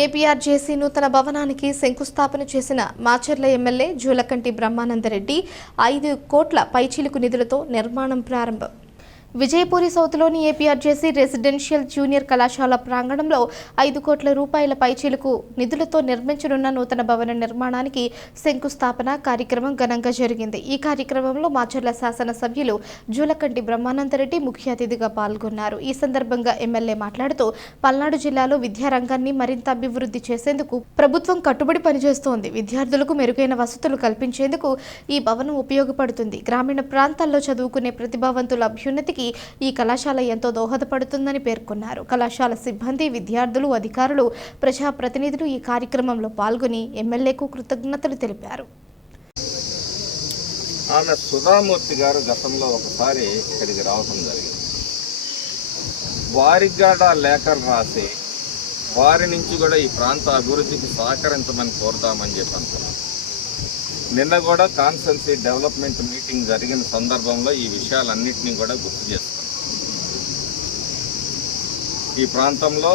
APRJC నూతన భవనానికి శంకుస్థాపన చేసిన మాచర్ల ఎమ్మెల్యే జూలకంటి బ్రహ్మానందరెడ్డి 5 కోట్ల పైచిలుకు నిధులతో నిర్మాణం ప్రారంభం. విజయపూరి సౌత్లోని ఏపీఆర్జేసీ రెసిడెన్షియల్ జూనియర్ కళాశాల ప్రాంగణంలో 5 కోట్ల రూపాయల పైచిలుకు నిధులతో నిర్మించనున్న నూతన భవన నిర్మాణానికి శంకుస్థాపన కార్యక్రమం ఘనంగా జరిగింది. ఈ కార్యక్రమంలో మాచర్ల శాసనసభ్యులు జూలకంటి బ్రహ్మానందరెడ్డి ముఖ్య అతిథిగా పాల్గొన్నారు. ఈ సందర్భంగా ఎమ్మెల్యే మాట్లాడుతూ పల్నాడు జిల్లాలో విద్యారంగాన్ని మరింత అభివృద్ధి చేసేందుకు ప్రభుత్వం కట్టుబడి పనిచేస్తోంది. విద్యార్థులకు మెరుగైన వసతులు కల్పించేందుకు ఈ భవనం ఉపయోగపడుతుంది. గ్రామీణ ప్రాంతాల్లో చదువుకునే ప్రతిభావంతుల అభ్యున్నతికి ఈ కళాశాల ఎంతో దోహదపడుతుందని పేర్కొన్నారు. కళాశాల సిబ్బంది, విద్యార్థులు, అధికారులు, ప్రజాప్రతినిధులు ఈ కార్యక్రమంలో పాల్గొని ఎమ్మెల్యేకు కృతజ్ఞతలు తెలిపారు. ఆమె సుధామూర్తి గారు గతంలో ఒకసారి ఇక్కడికి రావడం జరిగింది. వారికి కూడా లేఖలు రాసి వారి నుంచి కూడా ఈ ప్రాంత అభివృద్ధికి సహకరించమని కోరుతామని చెప్పి అనుకున్నాం. నిన్న కూడా కాన్స్టెన్సీ డెవలప్మెంట్ మీటింగ్ జరిగిన సందర్భంలో ఈ విషయాలన్నింటినీ కూడా గుర్తు చేస్తాం. ఈ ప్రాంతంలో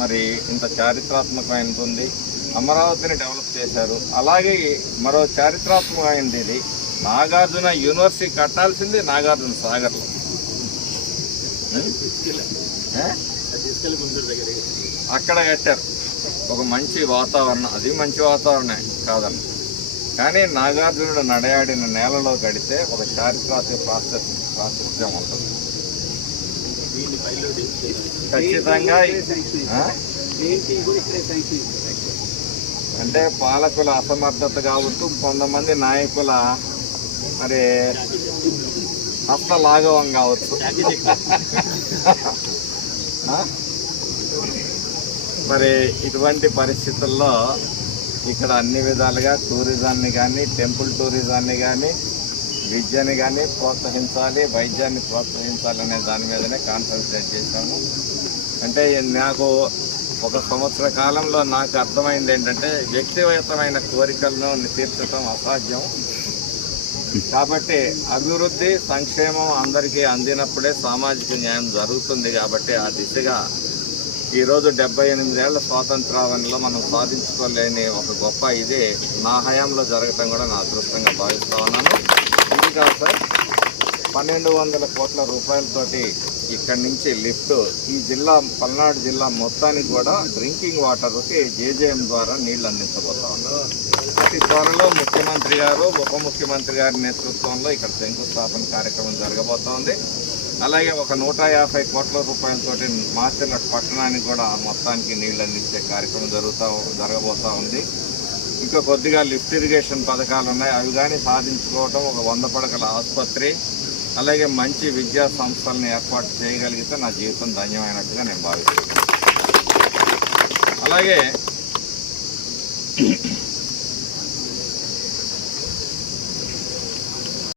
మరి ఇంత చారిత్రాత్మకమైనది ఉంది, అమరావతిని డెవలప్ చేశారు. అలాగే మరో చారిత్రాత్మకమైనది ఇది, నాగార్జున యూనివర్సిటీ కట్టాల్సింది నాగార్జున సాగర్లో. అక్కడ కట్టారు ఒక మంచి వాతావరణం, అది మంచి వాతావరణమే కాదన్న, కానీ నాగార్జునుడు నడయాడిన నేలలో గడితే ఒక చారిత్రాత్మక ప్రాశస్త్యం ఉంటుంది. ఖచ్చితంగా అంటే పాలకుల అసమర్థత కావచ్చు, కొంతమంది నాయకుల మరి హస్తలాఘవం కావచ్చు. మరి ఇటువంటి పరిస్థితుల్లో ఇక్కడ అన్ని విధాలుగా టూరిజాన్ని కానీ, టెంపుల్ టూరిజాన్ని కానీ, విద్యని కానీ ప్రోత్సహించాలి, వైద్యాన్ని ప్రోత్సహించాలనే దాని మీదనే కాన్సన్ట్రేట్ చేశాము. అంటే నాకు ఒక సంవత్సర కాలంలో నాకు అర్థమైంది ఏంటంటే వ్యక్తిగతమైన కోరికలను తీర్చడం అసాధ్యం. కాబట్టి అభివృద్ధి, సంక్షేమం అందరికీ అందినప్పుడే సామాజిక న్యాయం జరుగుతుంది. కాబట్టి ఆ దిశగా ఈరోజు 78 ఏళ్ల స్వాతంత్రావనిలో మనం సాధించుకోలేని ఒక గొప్ప ఇదే నా హయాంలో జరగటం కూడా నా అదృష్టంగా భావిస్తూ ఉన్నాను. ఇది కాదు సార్, 1200 కోట్ల రూపాయలతోటి ఇక్కడి నుంచి లిఫ్ట్ ఈ జిల్లా, పల్నాడు జిల్లా మొత్తానికి కూడా డ్రింకింగ్ వాటర్కి జేజేఎం ద్వారా నీళ్లు అందించబోతా ఉన్నారు. అతి త్వరలో ముఖ్యమంత్రి గారు, ఉప ముఖ్యమంత్రి గారి నేతృత్వంలో ఇక్కడ శంకుస్థాపన కార్యక్రమం జరగబోతోంది. అలాగే ఒక 150 కోట్ల రూపాయలతోటి మాచర్ల పట్టణానికి కూడా మొత్తానికి నీళ్ళు అందించే కార్యక్రమం జరగబోతూ ఉంది. ఇంకా కొద్దిగా లిఫ్ట్ ఇరిగేషన్ పథకాలు ఉన్నాయి, అవి కానీ సాధించుకోవటం, ఒక 100 పడకల ఆసుపత్రి, అలాగే మంచి విద్యా సంస్థలను ఏర్పాటు చేయగలిగితే నా జీవితం ధన్యమైనట్టుగా నేను భావిస్తున్నాను. అలాగే